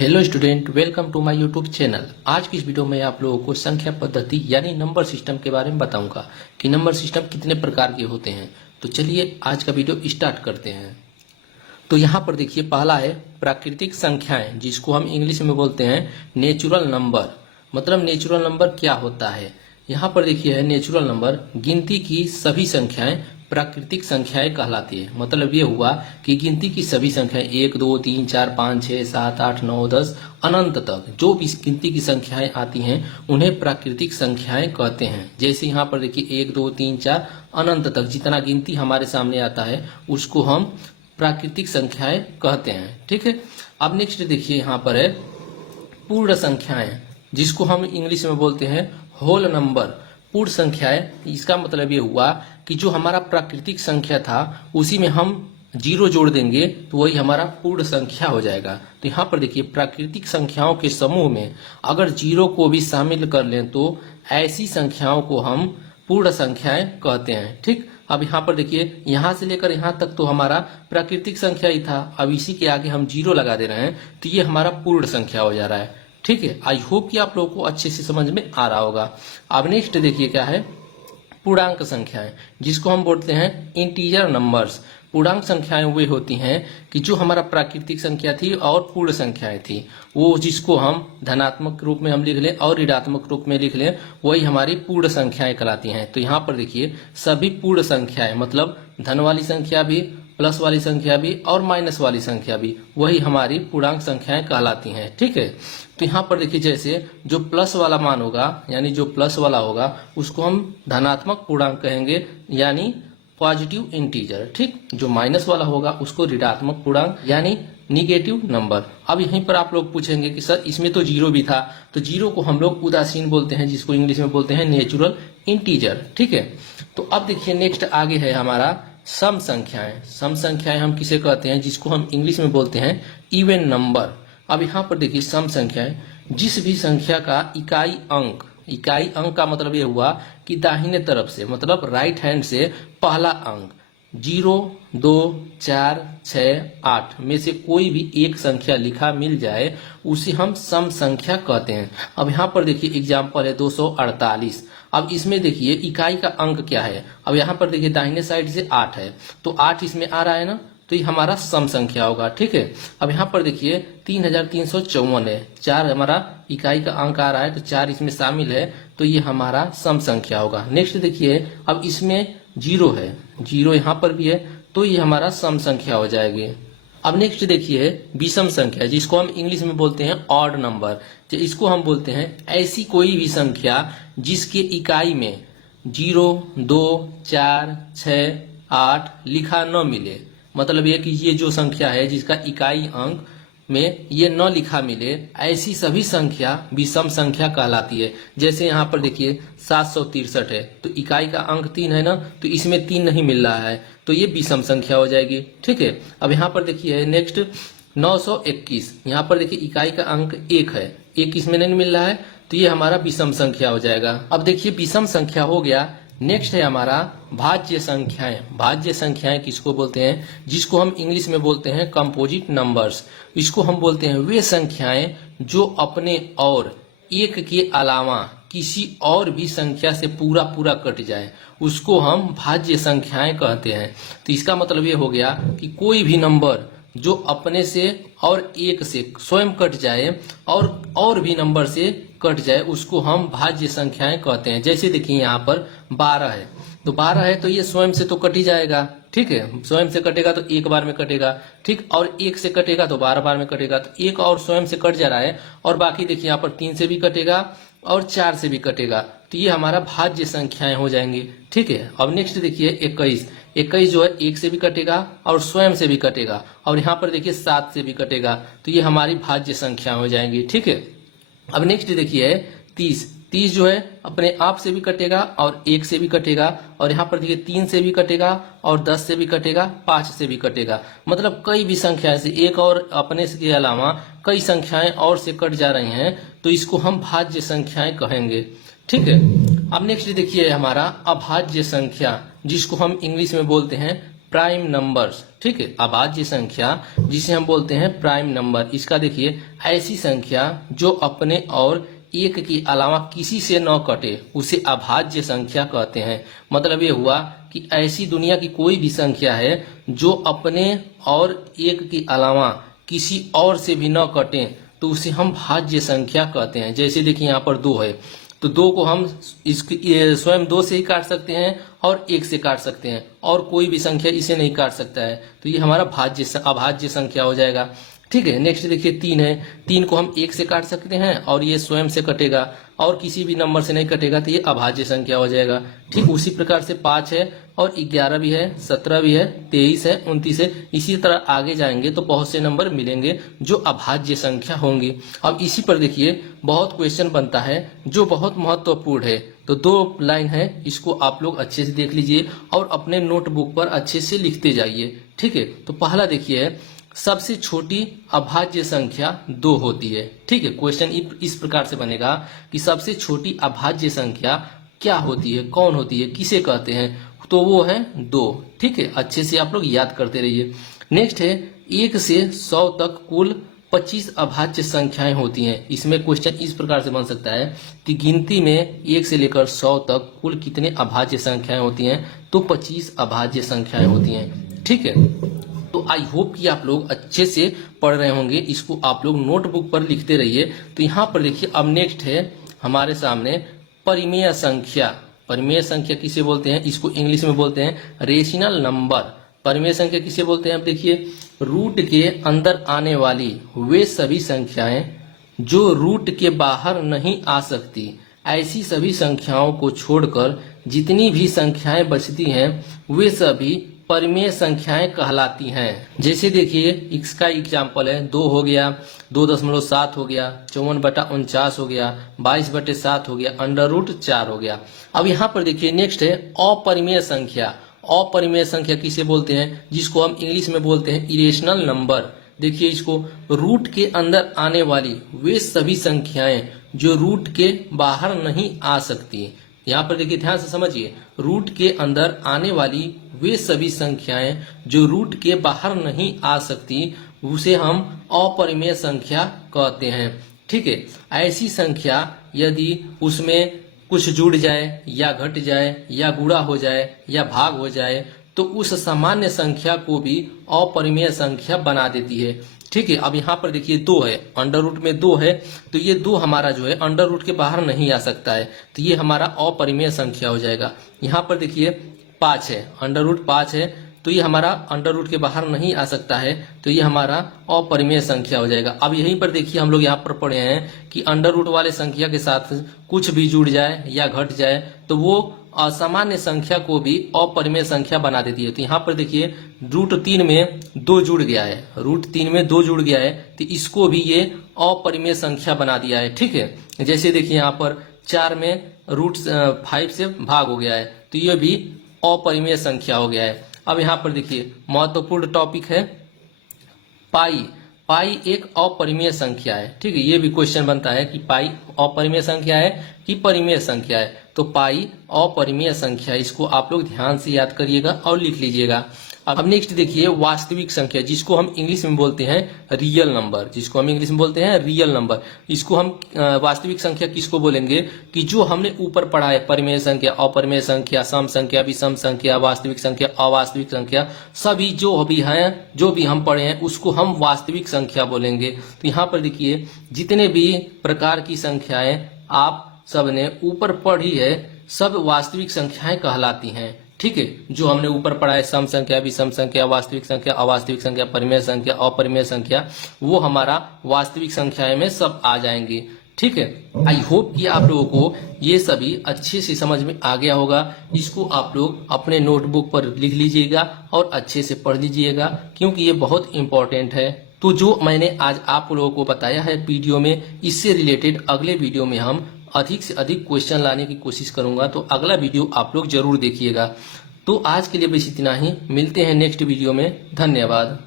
Hello student, welcome to my YouTube channel. आज की इस वीडियो में आप लोगों को संख्या पद्धति यानी नंबर सिस्टम के बारे में बताऊंगा कि नंबर सिस्टम कितने प्रकार के होते हैं। तो चलिए आज का वीडियो स्टार्ट करते हैं। तो यहाँ पर देखिए, पहला है प्राकृतिक संख्याएं, जिसको हम इंग्लिश में बोलते हैं नेचुरल नंबर। मतलब नेचुरल नंबर क्या होता है, यहाँ पर देखिए है नेचुरल नंबर, गिनती की सभी संख्याएं प्राकृतिक संख्याएं कहलाती है। मतलब ये हुआ कि गिनती की सभी संख्याएं 1 2 3 4 5 6 7 8 9 10 अनंत तक जो भी गिनती की संख्याएं आती हैं उन्हें प्राकृतिक संख्याएं कहते हैं। जैसे यहाँ पर देखिए 1 2 3 4 अनंत तक जितना गिनती हमारे सामने आता है उसको हम प्राकृतिक संख्याएं कहते हैं। ठीक है, अब नेक्स्ट देखिए यहाँ पर है पूर्ण संख्याएं, जिसको हम इंग्लिश में बोलते हैं होल नंबर। पूर्ण संख्याएं, इसका मतलब ये हुआ कि जो हमारा प्राकृतिक संख्या था उसी में हम जीरो जोड़ देंगे तो वही हमारा पूर्ण संख्या हो जाएगा। तो यहाँ पर देखिए प्राकृतिक संख्याओं के समूह में अगर जीरो को भी शामिल कर लें तो ऐसी संख्याओं को हम पूर्ण संख्याएं कहते हैं। ठीक, अब यहाँ पर देखिए यहाँ से लेकर यहाँ तक तो हमारा प्राकृतिक संख्या ही था, अब इसी के आगे हम जीरो लगा दे रहे हैं तो ये हमारा पूर्ण संख्या हो जा रहा है। ठीक है, आई होप कि आप लोगों को अच्छे से समझ में आ रहा होगा। अब नेक्स्ट देखिए क्या है पूर्णांक संख्याएं, जिसको हम बोलते हैं इंटीजर नंबर्स। पूर्णांक संख्याएं वे होती हैं कि जो हमारा प्राकृतिक संख्या थी और पूर्ण संख्याएं थी, वो जिसको हम धनात्मक रूप में हम लिख लें और ऋणात्मक रूप में लिख लें वही हमारी पूर्ण संख्याएं कहलाती हैं। तो यहाँ पर देखिए सभी पूर्ण संख्याएं, मतलब धन वाली संख्या भी, प्लस वाली संख्या भी और माइनस वाली संख्या भी, वही हमारी पूर्णांक संख्याएं कहलाती हैं। ठीक है, तो यहाँ पर देखिए जैसे जो प्लस वाला मान होगा यानी जो प्लस वाला होगा उसको हम धनात्मक पूर्णांक कहेंगे यानी पॉजिटिव इंटीजर। ठीक, जो माइनस वाला होगा उसको ऋणात्मक पूर्णांक यानी निगेटिव नंबर। अब यहीं पर आप लोग पूछेंगे कि सर इसमें तो जीरो भी था, तो जीरो को हम लोग उदासीन बोलते हैं, जिसको इंग्लिश में बोलते हैं नेचुरल इंटीजर। ठीक है, तो अब देखिए नेक्स्ट आगे है हमारा सम संख्याएं। सम संख्याएं हम किसे कहते हैं, जिसको हम इंग्लिश में बोलते हैं इवन नंबर। अब यहाँ पर देखिए सम संख्याएं, जिस भी संख्या का इकाई अंक का मतलब ये हुआ कि दाहिने तरफ से, मतलब राइट हैंड से पहला अंक 0 2 4 6 8 में से कोई भी एक संख्या लिखा मिल जाए उसे हम सम संख्या कहते हैं। अब यहाँ पर देखिए एग्जाम्पल है 248। अब इसमें देखिए इकाई का अंक क्या है, अब यहाँ पर देखिए दाहिने साइड से 8 है तो 8 इसमें आ रहा है ना, तो ये हमारा सम संख्या होगा। ठीक है, अब यहाँ पर देखिए 3354 है, 4 हमारा इकाई का अंक आ रहा है तो 4 इसमें शामिल है तो ये हमारा सम संख्या होगा। नेक्स्ट देखिए अब इसमें जीरो है, जीरो यहाँ पर भी है तो ये हमारा सम संख्या हो जाएगी। अब नेक्स्ट देखिए विषम संख्या, जिसको हम इंग्लिश में बोलते हैं ऑड नंबर। तो इसको हम बोलते हैं ऐसी कोई भी संख्या जिसके इकाई में 0 2 4 6 8 लिखा न मिले। मतलब ये कि ये जो संख्या है जिसका इकाई अंक में ये न लिखा मिले, ऐसी सभी संख्या विषम संख्या कहलाती है। जैसे यहाँ पर देखिए 763 है तो इकाई का अंक 3 है ना, तो इसमें 3 नहीं मिल रहा है तो ये विषम संख्या हो जाएगी। ठीक है, अब यहाँ पर देखिए नेक्स्ट 921, यहाँ पर देखिए इकाई का अंक 1 है, 1 इसमें नहीं मिल रहा है तो ये हमारा विषम संख्या हो जाएगा। अब देखिए विषम संख्या हो गया। नेक्स्ट है हमारा भाज्य संख्याएं। भाज्य संख्याएं किसको बोलते हैं, जिसको हम इंग्लिश में बोलते हैं कंपोजिट नंबर्स। इसको हम बोलते हैं वे संख्याएं जो अपने और एक के अलावा किसी और भी संख्या से पूरा पूरा कट जाए, उसको हम भाज्य संख्याएं कहते हैं। तो इसका मतलब ये हो गया कि कोई भी नंबर जो अपने से और एक से स्वयं कट जाए और भी नंबर से कट जाए उसको हम भाज्य संख्याएं कहते हैं। जैसे देखिए यहाँ पर 12 है तो 12 है तो ये स्वयं से तो कट ही जाएगा। ठीक है, स्वयं से कटेगा तो एक बार में कटेगा। ठीक, और एक से कटेगा तो 12 बार में कटेगा, तो एक और स्वयं से कट जा रहा है और बाकी देखिए यहाँ पर 3 से भी कटेगा और 4 से भी कटेगा, तो ये हमारा भाज्य संख्याएं हो जाएंगी। ठीक है, अब नेक्स्ट देखिए 21 जो है 1 से भी कटेगा और स्वयं से भी कटेगा और यहाँ पर देखिए 7 से भी कटेगा, तो ये हमारी भाज्य संख्या हो जाएंगी। ठीक है, अब नेक्स्ट देखिए 30 जो है अपने आप से भी कटेगा और 1 से भी कटेगा और यहाँ पर देखिए 3 से भी कटेगा और 10 से भी कटेगा, 5 से भी कटेगा। मतलब कई भी संख्या से एक और अपने के अलावा कई संख्याएं और से कट जा रही हैं तो इसको हम भाज्य संख्याएं कहेंगे। ठीक है, अब नेक्स्ट देखिए हमारा अभाज्य संख्या, जिसको हम इंग्लिश में बोलते हैं प्राइम नंबर्स, ठीक है, अभाज्य संख्या जिसे हम बोलते हैं प्राइम नंबर। इसका देखिए, ऐसी संख्या जो अपने और एक के अलावा किसी से न कटे उसे अभाज्य संख्या कहते हैं। मतलब ये हुआ कि ऐसी दुनिया की कोई भी संख्या है जो अपने और एक के अलावा किसी और से भी न कटे तो उसे हम भाज्य संख्या कहते हैं। जैसे देखिए यहाँ पर 2 है तो 2 को हम ये स्वयं 2 से ही काट सकते हैं और 1 से काट सकते हैं, और कोई भी संख्या इसे नहीं काट सकता है, तो ये हमारा अभाज्य संख्या हो जाएगा। ठीक है, नेक्स्ट देखिए 3 है, 3 को हम 1 से काट सकते हैं और ये स्वयं से कटेगा और किसी भी नंबर से नहीं कटेगा, तो ये अभाज्य संख्या हो जाएगा। ठीक उसी प्रकार से 5 है और 11 भी है, 17 भी है, 23 है, 29 है। इसी तरह आगे जाएंगे तो बहुत से नंबर मिलेंगे जो अभाज्य संख्या होंगे। अब इसी पर देखिए बहुत क्वेश्चन बनता है जो बहुत महत्वपूर्ण है। तो 2 लाइन है, इसको आप लोग अच्छे से देख लीजिए और अपने नोटबुक पर अच्छे से लिखते जाइए। ठीक है, तो पहला देखिए, सबसे छोटी अभाज्य संख्या 2 होती है। ठीक है, क्वेश्चन इस प्रकार से बनेगा कि सबसे छोटी अभाज्य संख्या क्या होती है, कौन होती है, किसे कहते हैं, तो वो है 2। ठीक है, अच्छे से आप लोग याद करते रहिए। नेक्स्ट है 1 से 100 तक कुल 25 अभाज्य संख्याएं होती हैं। इसमें क्वेश्चन इस प्रकार से बन सकता है कि गिनती में 1 से लेकर 100 तक कुल कितने अभाज्य संख्याएं होती हैं, तो 25 अभाज्य संख्याएं होती हैं। ठीक है, तो आई होप कि आप लोग अच्छे से पढ़ रहे होंगे। इसको आप लोग नोटबुक पर लिखते रहिए। तो यहाँ पर देखिए, अब नेक्स्ट है हमारे सामने परिमेय संख्या। परिमेय संख्या किसे बोलते हैं, इसको इंग्लिश में बोलते हैं रेशनल नंबर। परिमेय संख्या किसे बोलते हैं, अब देखिए, रूट के अंदर आने वाली वे सभी संख्याएं जो रूट के बाहर नहीं आ सकती, ऐसी सभी संख्याओं को छोड़कर जितनी भी संख्याएं बचती हैं वे सभी परिमेय संख्याएं कहलाती हैं। जैसे देखिए इसका एग्जाम्पल है, 2 हो गया, 2.7 हो गया, 54/49 हो गया, 22/7 हो गया, √4 हो गया। अब यहाँ पर देखिए नेक्स्ट है अपरिमेय संख्या। अपरिमेय संख्या किसे बोलते हैं, जिसको हम इंग्लिश में बोलते हैं इरेशनल नंबर। देखिए इसको, रूट के अंदर आने वाली वे सभी संख्याएं जो रूट के बाहर नहीं आ सकती। यहाँ पर देखिए ध्यान से समझिए, रूट के अंदर आने वाली वे सभी संख्याएं जो रूट के बाहर नहीं आ सकती उसे हम अपरिमेय संख्या कहते हैं। ठीक है, ऐसी संख्या यदि उसमें कुछ जुड़ जाए या घट जाए या गुणा हो जाए या भाग हो जाए तो उस सामान्य संख्या को भी अपरिमेय संख्या बना देती है। ठीक है, अब यहाँ पर देखिए 2 है, अंडर रूट में 2 है, तो ये 2 हमारा जो है अंडर रूट के बाहर नहीं आ सकता है, तो ये हमारा अपरिमेय संख्या हो जाएगा। यहाँ पर देखिए 5 है, अंडर रूट 5 है, तो ये हमारा अंडर रूट के बाहर नहीं आ सकता है, तो ये हमारा अपरिमेय संख्या हो जाएगा। अब यहीं पर देखिए हम लोग यहाँ पर पढ़े हैं कि अंडर रूट वाले संख्या के साथ कुछ भी जुड़ जाए या घट जाए तो वो असामान्य संख्या को भी अपरिमेय संख्या बना देती है। तो यहाँ पर देखिए √3 में 2 जुड़ गया है, √3 में 2 जुड़ गया है, तो इसको भी ये अपरिमेय संख्या बना दिया है। ठीक है, जैसे देखिए यहाँ पर 4 में √5 से भाग हो गया है, तो ये भी अपरिमेय संख्या हो गया है। अब यहाँ पर देखिए महत्वपूर्ण टॉपिक है पाई। पाई एक अपरिमेय संख्या है। ठीक है, ये भी क्वेश्चन बनता है कि पाई अपरिमेय संख्या है कि परिमेय संख्या है, तो पाई अपरिमेय संख्या, इसको आप लोग ध्यान से याद करिएगा और लिख लीजिएगा। अब नेक्स्ट देखिए वास्तविक संख्या, जिसको हम इंग्लिश में बोलते हैं रियल नंबर, जिसको हम इंग्लिश में बोलते हैं रियल नंबर। इसको हम वास्तविक संख्या किसको बोलेंगे कि जो हमने ऊपर पढ़ा है, परिमेय संख्या, अपरिमेय संख्या, सम संख्या, विषम संख्या, वास्तविक संख्या, अवास्तविक संख्या, सभी जो भी हैं, जो भी हम पढ़े हैं उसको हम वास्तविक संख्या बोलेंगे। तो यहाँ पर देखिए जितने भी प्रकार की संख्याएं आप सबने ऊपर पढ़ी है सब वास्तविक संख्याएं कहलाती हैं। ठीक है, जो हमने ऊपर पढ़ा है सम संख्या, विषम संख्या, वास्तविक संख्या, अवास्तविक संख्या, परिमेय संख्या, अपरिमेय संख्या, वो हमारा वास्तविक संख्याएं में सब आ जाएंगे। ठीक है, आई होप कि आप लोगों को ये सभी अच्छे से समझ में आ गया होगा। इसको आप लोग अपने नोटबुक पर लिख लीजिएगा और अच्छे से पढ़ लीजिएगा, क्योंकि ये बहुत इंपॉर्टेंट है। तो जो मैंने आज आप लोगों को बताया है वीडियो में, इससे रिलेटेड अगले वीडियो में हम अधिक से अधिक क्वेश्चन लाने की कोशिश करूंगा, तो अगला वीडियो आप लोग जरूर देखिएगा। तो आज के लिए बस इतना ही, मिलते हैं नेक्स्ट वीडियो में। धन्यवाद।